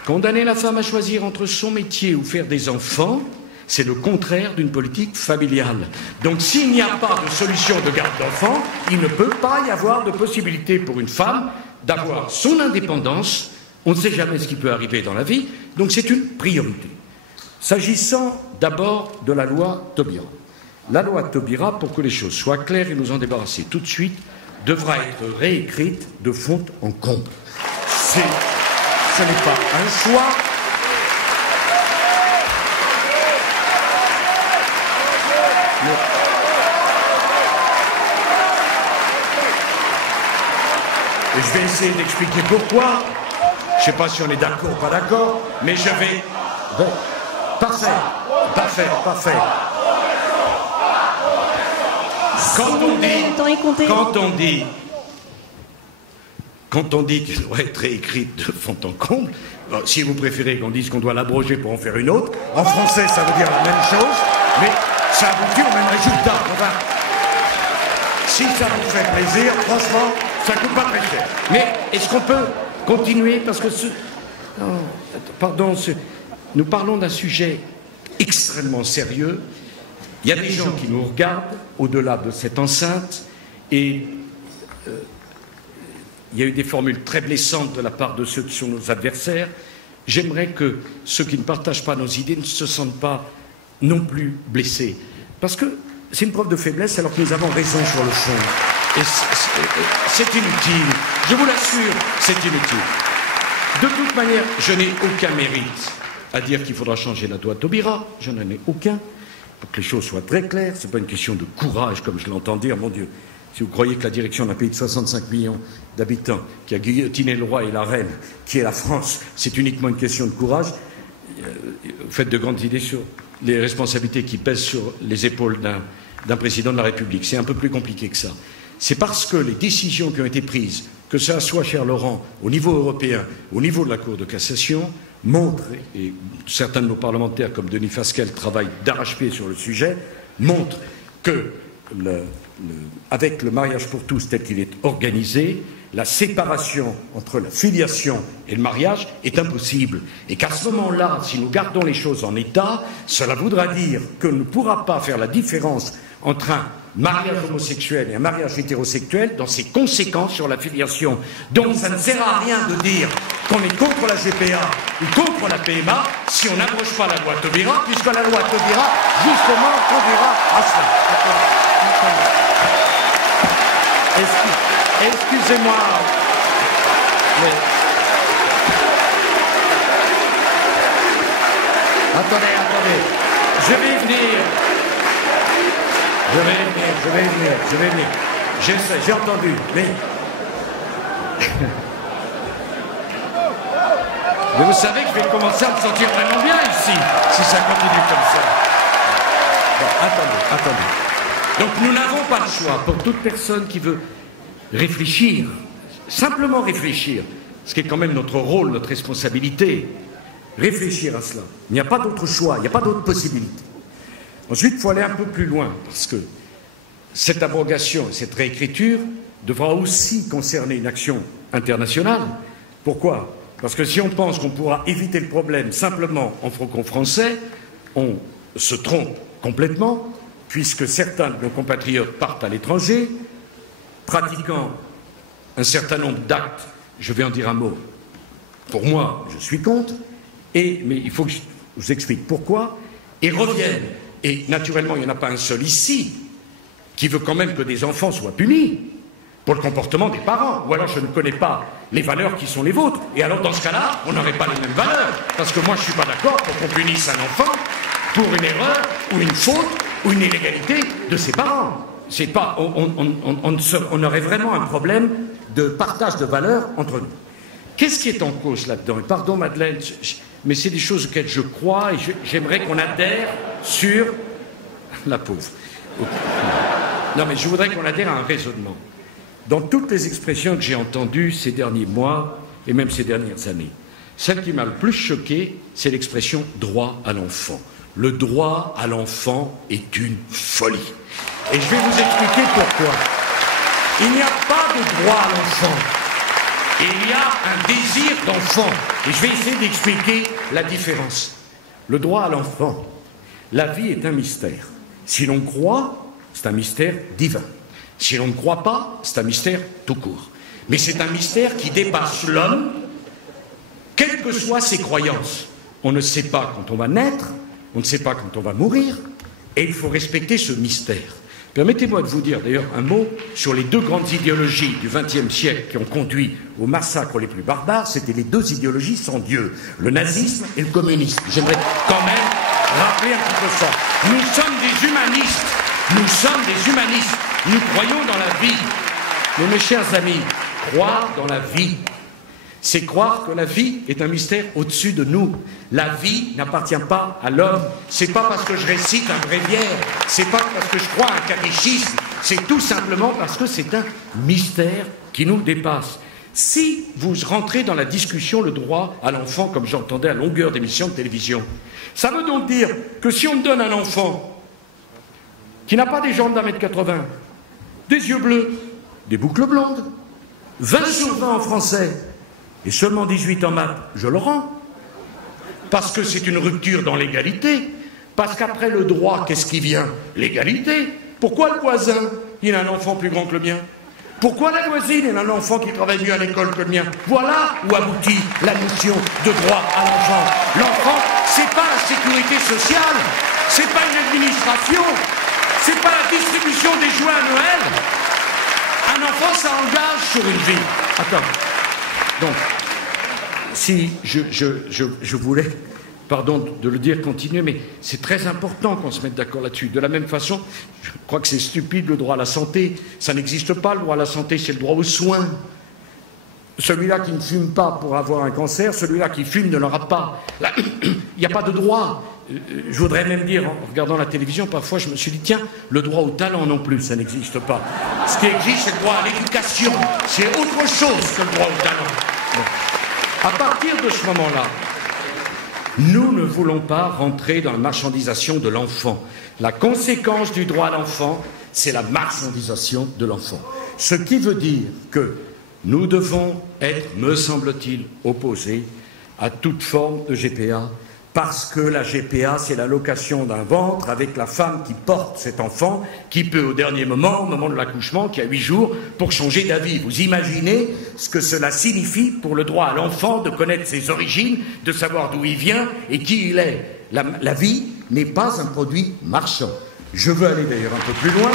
Condamner la femme à choisir entre son métier ou faire des enfants, c'est le contraire d'une politique familiale. Donc s'il n'y a pas de solution de garde d'enfants, il ne peut pas y avoir de possibilité pour une femme d'avoir son indépendance. On ne sait jamais ce qui peut arriver dans la vie, donc c'est une priorité. S'agissant d'abord de la loi Taubira. La loi Taubira, pour que les choses soient claires et nous en débarrasser tout de suite, devra être réécrite de fond en comble. Ce n'est pas un choix. Et je vais essayer d'expliquer pourquoi. Je ne sais pas si on est d'accord ou pas d'accord, mais je vais... Bon, parfait. Quand on dit qu'il doit être réécrite de fond en comble, si vous préférez qu'on dise qu'on doit l'abroger pour en faire une autre, en français ça veut dire la même chose, mais ça aboutit au même résultat. Enfin, si ça vous fait plaisir, franchement, ça ne coûte pas très cher. Mais est-ce qu'on peut continuer? Parce que nous parlons d'un sujet extrêmement sérieux. Il y a des gens qui nous regardent au-delà de cette enceinte et il y a eu des formules très blessantes de la part de ceux qui sont nos adversaires. J'aimerais que ceux qui ne partagent pas nos idées ne se sentent pas non plus blessés. Parce que c'est une preuve de faiblesse alors que nous avons raison sur le fond. Et c'est inutile. Je vous l'assure, c'est inutile. De toute manière, je n'ai aucun mérite à dire qu'il faudra changer la loi Taubira. Je n'en ai aucun. Pour que les choses soient très claires, ce n'est pas une question de courage, comme je l'entends dire, mon Dieu. Si vous croyez que la direction d'un pays de 65 millions d'habitants, qui a guillotiné le roi et la reine, qui est la France, c'est uniquement une question de courage, vous faites de grandes idées sur les responsabilités qui pèsent sur les épaules d'un président de la République. C'est un peu plus compliqué que ça. C'est parce que les décisions qui ont été prises, que ça soit, cher Laurent, au niveau européen, au niveau de la Cour de cassation, montrent, et certains de nos parlementaires, comme Denis Fasquelle, travaillent d'arrache-pied sur le sujet, montrent que avec le mariage pour tous tel qu'il est organisé, la séparation entre la filiation et le mariage est impossible. Et qu'à ce moment-là, si nous gardons les choses en état, cela voudra dire qu'on ne pourra pas faire la différence entre un mariage homosexuel et un mariage hétérosexuel dans ses conséquences sur la filiation. Donc ça ne sert à rien de dire qu'on est contre la GPA ou contre la PMA si on n'abroge pas la loi Taubira, puisque la loi Taubira, justement, conduira à cela. Excusez-moi. Mais... Attendez. Je vais venir. J'ai entendu, mais... Mais vous savez que je vais commencer à me sentir vraiment bien ici, si ça continue comme ça. Bon, attendez. Donc nous n'avons pas le choix, pour toute personne qui veut réfléchir, simplement réfléchir, ce qui est quand même notre rôle, notre responsabilité, réfléchir à cela. Il n'y a pas d'autre choix, il n'y a pas d'autre possibilité. Ensuite, il faut aller un peu plus loin, parce que cette abrogation, cette réécriture devra aussi concerner une action internationale. Pourquoi? Parce que si on pense qu'on pourra éviter le problème simplement en franco-français, on se trompe complètement, puisque certains de nos compatriotes partent à l'étranger, pratiquant un certain nombre d'actes, je vais en dire un mot. Pour moi, je suis contre, mais il faut que je vous explique pourquoi, et reviennent. Et naturellement, il n'y en a pas un seul ici qui veut quand même que des enfants soient punis pour le comportement des parents. Ou alors je ne connais pas les valeurs qui sont les vôtres. Et alors dans ce cas-là, on n'aurait pas les mêmes valeurs. Parce que moi, je ne suis pas d'accord pour qu'on punisse un enfant pour une erreur ou une faute ou une illégalité de ses parents. C'est pas, on aurait vraiment un problème de partage de valeurs entre nous. Qu'est-ce qui est en cause là-dedans? Et pardon Madeleine, mais c'est des choses auxquelles je crois et j'aimerais qu'on adhère sur la pauvre. Non mais je voudrais qu'on adhère à un raisonnement. dans toutes les expressions que j'ai entendues ces derniers mois et même ces dernières années. Celle qui m'a le plus choqué, c'est l'expression « droit à l'enfant ». Le droit à l'enfant est une folie. Et je vais vous expliquer pourquoi. Il n'y a pas de droit à l'enfant. Il y a un désir d'enfant. Et je vais essayer d'expliquer la différence. Le droit à l'enfant, la vie est un mystère. Si l'on croit, c'est un mystère divin. Si l'on ne croit pas, c'est un mystère tout court. Mais c'est un mystère qui dépasse l'homme, quelles que soient ses croyances. On ne sait pas quand on va naître, on ne sait pas quand on va mourir, et il faut respecter ce mystère. Permettez-moi de vous dire d'ailleurs un mot sur les deux grandes idéologies du XXe siècle qui ont conduit aux massacres les plus barbares. C'était les deux idéologies sans Dieu, le nazisme et le communisme. J'aimerais quand même rappeler un petit peu ça. Nous sommes des humanistes. Nous sommes des humanistes. Nous croyons dans la vie. Mais mes chers amis, croire dans la vie, c'est croire que la vie est un mystère au-dessus de nous. La vie n'appartient pas à l'homme. C'est pas parce que je récite un bréviaire, c'est pas parce que je crois à un catéchisme, c'est tout simplement parce que c'est un mystère qui nous dépasse. Si vous rentrez dans la discussion le droit à l'enfant, comme j'entendais à longueur d'émissions de télévision, ça veut donc dire que si on me donne un enfant qui n'a pas des jambes d'1,80 m, des yeux bleus, des boucles blondes, 20 sur 20 en français, et seulement 18 en maths, je le rends. Parce que c'est une rupture dans l'égalité. Parce qu'après le droit, qu'est-ce qui vient? L'égalité. Pourquoi le voisin, il a un enfant plus grand que le mien? Pourquoi la voisine, elle a un enfant qui travaille mieux à l'école que le mien? Voilà où aboutit la notion de droit à l'enfant. L'enfant, c'est pas la sécurité sociale, c'est pas une administration, c'est pas la distribution des jouets à Noël. Un enfant, ça engage sur une vie. Attends. Donc, si je voulais, pardon de le dire, continuer, mais c'est très important qu'on se mette d'accord là-dessus. De la même façon, je crois que c'est stupide le droit à la santé. Ça n'existe pas, le droit à la santé, c'est le droit aux soins. Celui-là qui ne fume pas pour avoir un cancer, celui-là qui fume ne l'aura pas. Là, il n'y a pas de droit. Je voudrais même dire, en regardant la télévision, parfois je me suis dit, tiens, le droit au talent non plus, ça n'existe pas. Ce qui existe, c'est le droit à l'éducation. C'est autre chose que le droit au talent. Bon. À partir de ce moment-là, nous ne voulons pas rentrer dans la marchandisation de l'enfant. La conséquence du droit à l'enfant, c'est la marchandisation de l'enfant. Ce qui veut dire que nous devons être, me semble-t-il, opposés à toute forme de GPA, parce que la GPA, c'est l'allocation d'un ventre avec la femme qui porte cet enfant, qui peut au dernier moment, au moment de l'accouchement, qui a 8 jours, pour changer d'avis. Vous imaginez ce que cela signifie pour le droit à l'enfant de connaître ses origines, de savoir d'où il vient et qui il est. La vie n'est pas un produit marchand. Je veux aller d'ailleurs un peu plus loin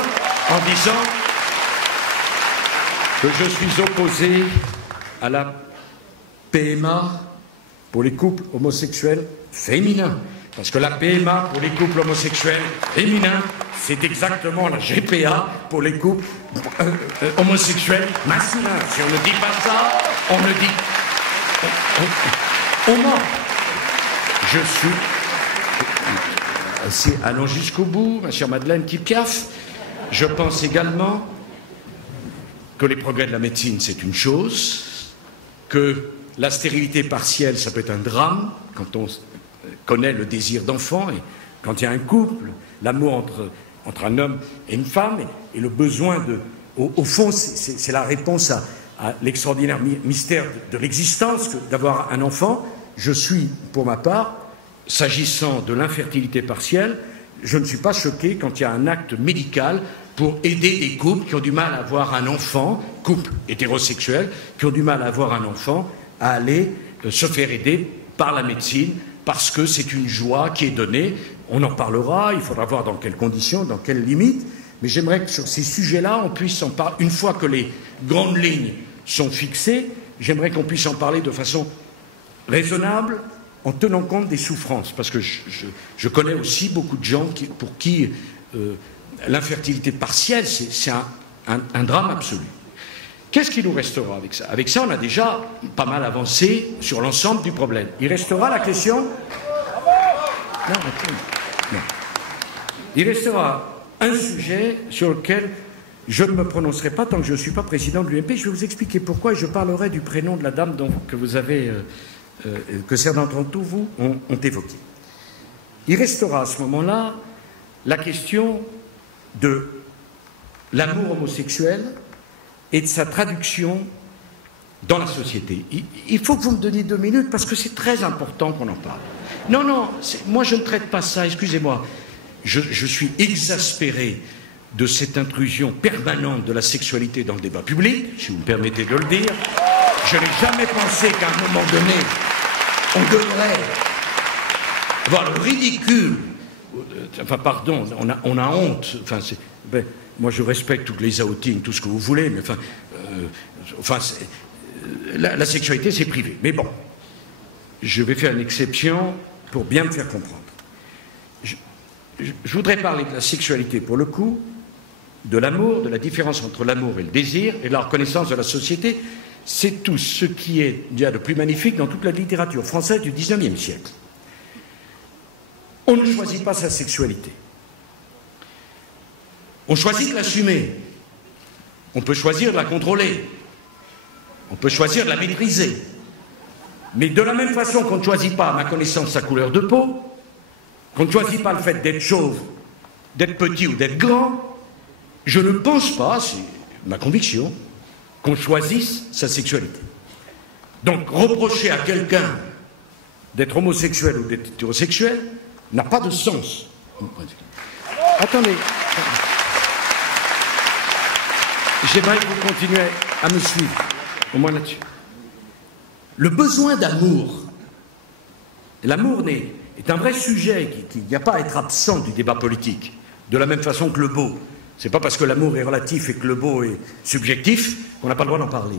en disant que je suis opposé à la PMA pour les couples homosexuels féminins. Parce que la PMA pour les couples homosexuels féminins, c'est exactement la GPA pour les couples homosexuels masculins. Si on ne dit pas ça, on ne dit... On ment. Je suis... Allons jusqu'au bout, ma chère Madeleine Kipkaf. Je pense également que les progrès de la médecine, c'est une chose, que la stérilité partielle, ça peut être un drame, quand on connaît le désir d'enfant, et quand il y a un couple, l'amour entre un homme et une femme, et le besoin de... Au fond, c'est la réponse à l'extraordinaire mystère de l'existence que d'avoir un enfant. Je suis, pour ma part, s'agissant de l'infertilité partielle, je ne suis pas choqué quand il y a un acte médical pour aider des couples qui ont du mal à avoir un enfant, couples hétérosexuels, qui ont du mal à avoir un enfant, à aller se faire aider par la médecine, parce que c'est une joie qui est donnée. On en parlera, il faudra voir dans quelles conditions, dans quelles limites, mais j'aimerais que sur ces sujets-là, on puisse en parler. Une fois que les grandes lignes sont fixées, j'aimerais qu'on puisse en parler de façon raisonnable, en tenant compte des souffrances, parce que je connais aussi beaucoup de gens pour qui l'infertilité partielle, c'est un drame absolu. Qu'est-ce qui nous restera avec ça? Avec ça, on a déjà pas mal avancé sur l'ensemble du problème. Il restera la question... Non. Il restera un sujet sur lequel je ne me prononcerai pas tant que je ne suis pas président de l'UMP. Je vais vous expliquer pourquoi et je parlerai du prénom de la dame que vous avez, que certains d'entre vous ont évoqué. Il restera à ce moment-là la question de l'amour homosexuel et de sa traduction dans la société. Il faut que vous me donniez 2 minutes parce que c'est très important qu'on en parle. Non, non, moi je ne traite pas ça, excusez-moi. Je suis exaspéré de cette intrusion permanente de la sexualité dans le débat public, si vous me permettez de le dire. Je n'ai jamais pensé qu'à un moment donné, on devrait voir le ridicule. Enfin, pardon, on a honte. Enfin, moi, je respecte toutes les outings, tout ce que vous voulez, mais la sexualité, c'est privé. Mais bon, je vais faire une exception pour bien me faire comprendre. Je voudrais parler de la sexualité, pour le coup, de l'amour, de la différence entre l'amour et le désir, et de la reconnaissance de la société. C'est tout ce qui est il y a de plus magnifique dans toute la littérature française du XIXe siècle. On ne choisit pas sa sexualité. On choisit de l'assumer. On peut choisir de la contrôler. On peut choisir de la maîtriser. Mais de la même façon qu'on ne choisit pas, à ma connaissance, sa couleur de peau, qu'on ne choisit pas le fait d'être chauve, d'être petit ou d'être grand, je ne pense pas, c'est ma conviction, qu'on choisisse sa sexualité. Donc, reprocher à quelqu'un d'être homosexuel ou d'être hétérosexuel n'a pas de sens. Attendez. J'aimerais que vous continuiez à me suivre, au moins là-dessus. Le besoin d'amour. L'amour est un vrai sujet qui n'y a pas à être absent du débat politique, de la même façon que le beau. C'est pas parce que l'amour est relatif et que le beau est subjectif qu'on n'a pas le droit d'en parler.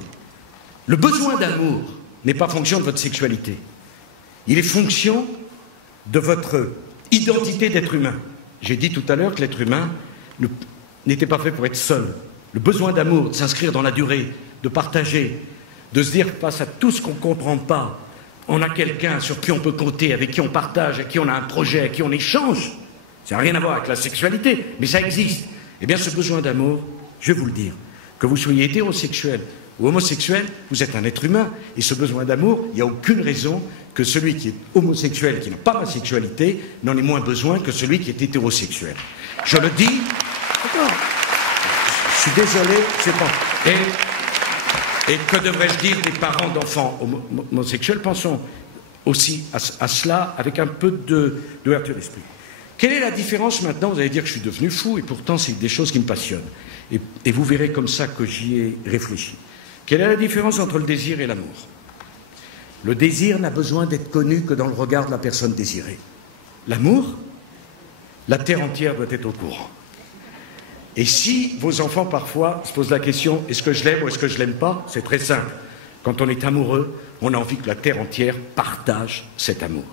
Le besoin d'amour n'est pas fonction de votre sexualité. Il est fonction de votre identité d'être humain. J'ai dit tout à l'heure que l'être humain n'était pas fait pour être seul. Le besoin d'amour, de s'inscrire dans la durée, de partager, de se dire face à tout ce qu'on ne comprend pas, on a quelqu'un sur qui on peut compter, avec qui on partage, avec qui on a un projet, avec qui on échange. Ça n'a rien à voir avec la sexualité, mais ça existe. Eh bien, ce besoin d'amour, je vais vous le dire, que vous soyez hétérosexuel ou homosexuel, vous êtes un être humain, et ce besoin d'amour, il n'y a aucune raison que celui qui est homosexuel, qui n'a pas ma sexualité, n'en ait moins besoin que celui qui est hétérosexuel. Je le dis, je suis désolé, c'est pas... Et que devrais-je dire des parents d'enfants homosexuels? Pensons aussi à cela avec un peu d'ouverture d'esprit. Quelle est la différence maintenant? Vous allez dire que je suis devenu fou, et pourtant c'est des choses qui me passionnent. Et vous verrez comme ça que j'y ai réfléchi. Quelle est la différence entre le désir et l'amour? Le désir n'a besoin d'être connu que dans le regard de la personne désirée. L'amour, la terre entière doit être au courant. Et si vos enfants parfois se posent la question, est-ce que je l'aime ou est-ce que je l'aime pas? C'est très simple. Quand on est amoureux, on a envie que la terre entière partage cet amour.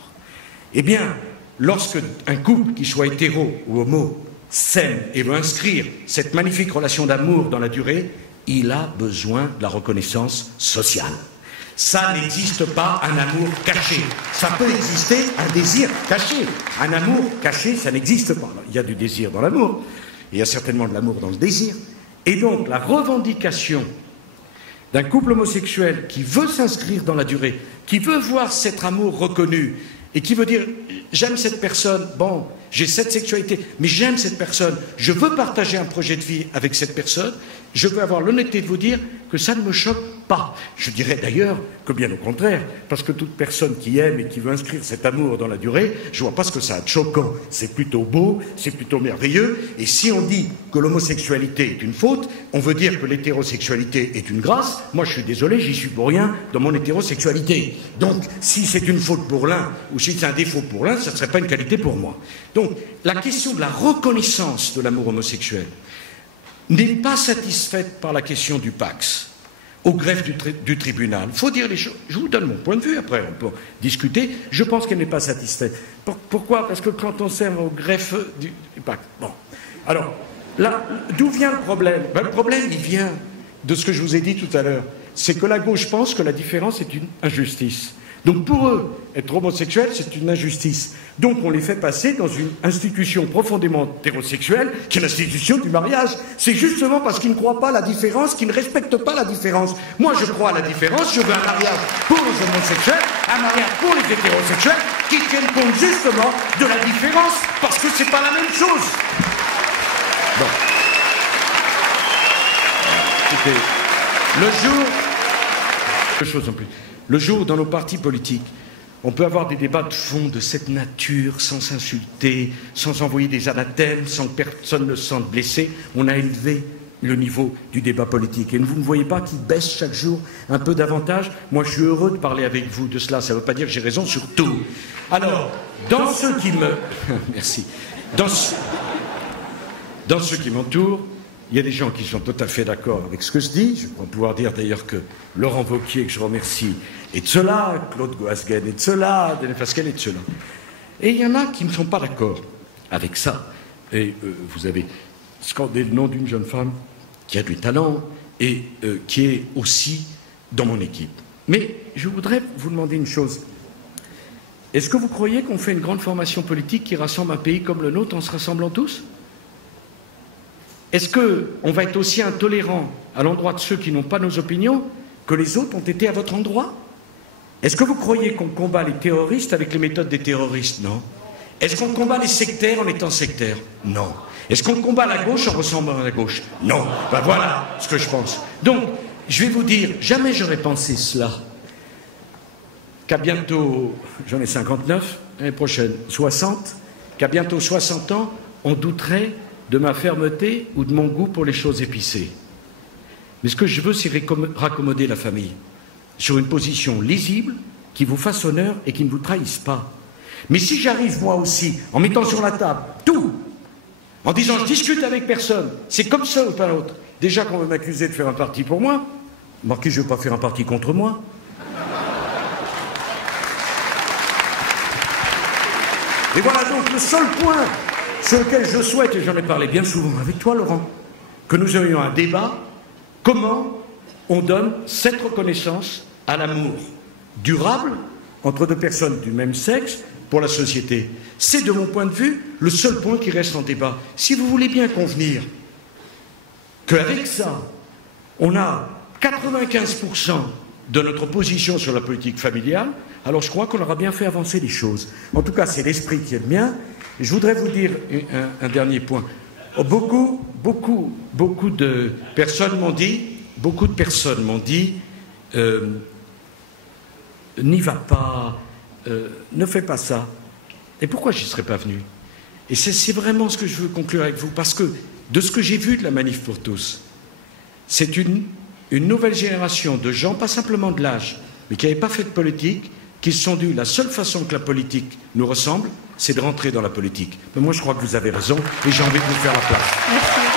Eh bien, lorsque un couple, qui soit hétéro ou homo, s'aime et veut inscrire cette magnifique relation d'amour dans la durée, il a besoin de la reconnaissance sociale. Ça n'existe pas un amour caché. Ça peut exister un désir caché. Un amour caché, ça n'existe pas. Il y a du désir dans l'amour. Il y a certainement de l'amour dans le désir. Et donc, la revendication d'un couple homosexuel qui veut s'inscrire dans la durée, qui veut voir cet amour reconnu, et qui veut dire, j'aime cette personne, bon, j'ai cette sexualité, mais j'aime cette personne, je veux partager un projet de vie avec cette personne, je veux avoir l'honnêteté de vous dire que ça ne me choque pas. Je dirais d'ailleurs que bien au contraire, parce que toute personne qui aime et qui veut inscrire cet amour dans la durée, je ne vois pas ce que ça a de choquant. C'est plutôt beau, c'est plutôt merveilleux, et si on dit que l'homosexualité est une faute, on veut dire que l'hétérosexualité est une grâce. Moi je suis désolé, j'y suis pour rien dans mon hétérosexualité. Donc si c'est une faute pour l'un, ou si c'est un défaut pour l'un, ça ne serait pas une qualité pour moi. Donc la question de la reconnaissance de l'amour homosexuel n'est pas satisfaite par la question du Pax, au greffe du tribunal. Il faut dire les choses. Je vous donne mon point de vue, après on peut discuter. Je pense qu'elle n'est pas satisfaite. Pourquoi? Parce que quand on sert au greffe du Pax... Bon. Alors, là, d'où vient le problème? Ben, le problème, il vient de ce que je vous ai dit tout à l'heure. C'est que la gauche pense que la différence est une injustice. Donc pour eux, être homosexuel, c'est une injustice. Donc on les fait passer dans une institution profondément hétérosexuelle, qui est l'institution du mariage. C'est justement parce qu'ils ne croient pas à la différence, qu'ils ne respectent pas la différence. Moi, je crois à la différence, je veux un mariage pour les homosexuels, un mariage pour les hétérosexuels, qui tiennent compte justement de la différence, parce que c'est pas la même chose. Bon. Écoutez, le jour, dans nos partis politiques, on peut avoir des débats de fond de cette nature, sans s'insulter, sans envoyer des anathèmes, sans que personne ne se sente blessé. On a élevé le niveau du débat politique. Et vous ne voyez pas qu'il baisse chaque jour un peu davantage? Moi, je suis heureux de parler avec vous de cela. Ça ne veut pas dire que j'ai raison sur tout. Alors, dans ceux qui me... Merci. Dans ceux qui m'entourent, il y a des gens qui sont tout à fait d'accord avec ce que je dis. Je crois pouvoir dire d'ailleurs que Laurent Wauquiez, que je remercie, est de cela, Claude Goasguen est de cela, Denis Fasquelle est de cela. Et il y en a qui ne sont pas d'accord avec ça. Et vous avez scandé le nom d'une jeune femme qui a du talent et qui est aussi dans mon équipe. Mais je voudrais vous demander une chose. Est-ce que vous croyez qu'on fait une grande formation politique qui rassemble un pays comme le nôtre en se rassemblant tous ? Est-ce qu'on va être aussi intolérant à l'endroit de ceux qui n'ont pas nos opinions que les autres ont été à votre endroit? Est-ce que vous croyez qu'on combat les terroristes avec les méthodes des terroristes? Non. Est-ce qu'on combat les sectaires en étant sectaire? Non. Est-ce qu'on combat la gauche en ressemblant à la gauche? Non. Ben voilà ce que je pense. Donc, je vais vous dire, jamais j'aurais pensé cela. Qu'à bientôt, j'en ai 59, l'année prochaine 60, qu'à bientôt 60 ans, on douterait de ma fermeté ou de mon goût pour les choses épicées. Mais ce que je veux, c'est raccommoder la famille sur une position lisible, qui vous fasse honneur et qui ne vous trahisse pas. Mais si j'arrive moi aussi, en mettant sur la table tout, en disant je discute avec personne, c'est comme ça ou pas l'autre. Déjà qu'on veut m'accuser de faire un parti pour moi, marqué je ne veux pas faire un parti contre moi. Et voilà donc le seul point sur lequel je souhaite, et j'en ai parlé bien souvent avec toi Laurent, que nous ayons un débat, comment on donne cette reconnaissance à l'amour durable entre deux personnes du même sexe pour la société. C'est de mon point de vue le seul point qui reste en débat. Si vous voulez bien convenir qu'avec ça, on a 95% de notre position sur la politique familiale, alors je crois qu'on aura bien fait avancer les choses. En tout cas, c'est l'esprit qui est le mien. Et je voudrais vous dire un dernier point. Beaucoup de personnes m'ont dit, n'y va pas, ne fais pas ça. Et pourquoi je n'y serais pas venu? Et c'est vraiment ce que je veux conclure avec vous, parce que de ce que j'ai vu de la Manif pour tous, c'est une nouvelle génération de gens, pas simplement de l'âge, mais qui n'avaient pas fait de politique, qui se sont dit la seule façon que la politique nous ressemble, c'est de rentrer dans la politique. Mais moi, je crois que vous avez raison et j'ai envie de vous faire la place. Merci.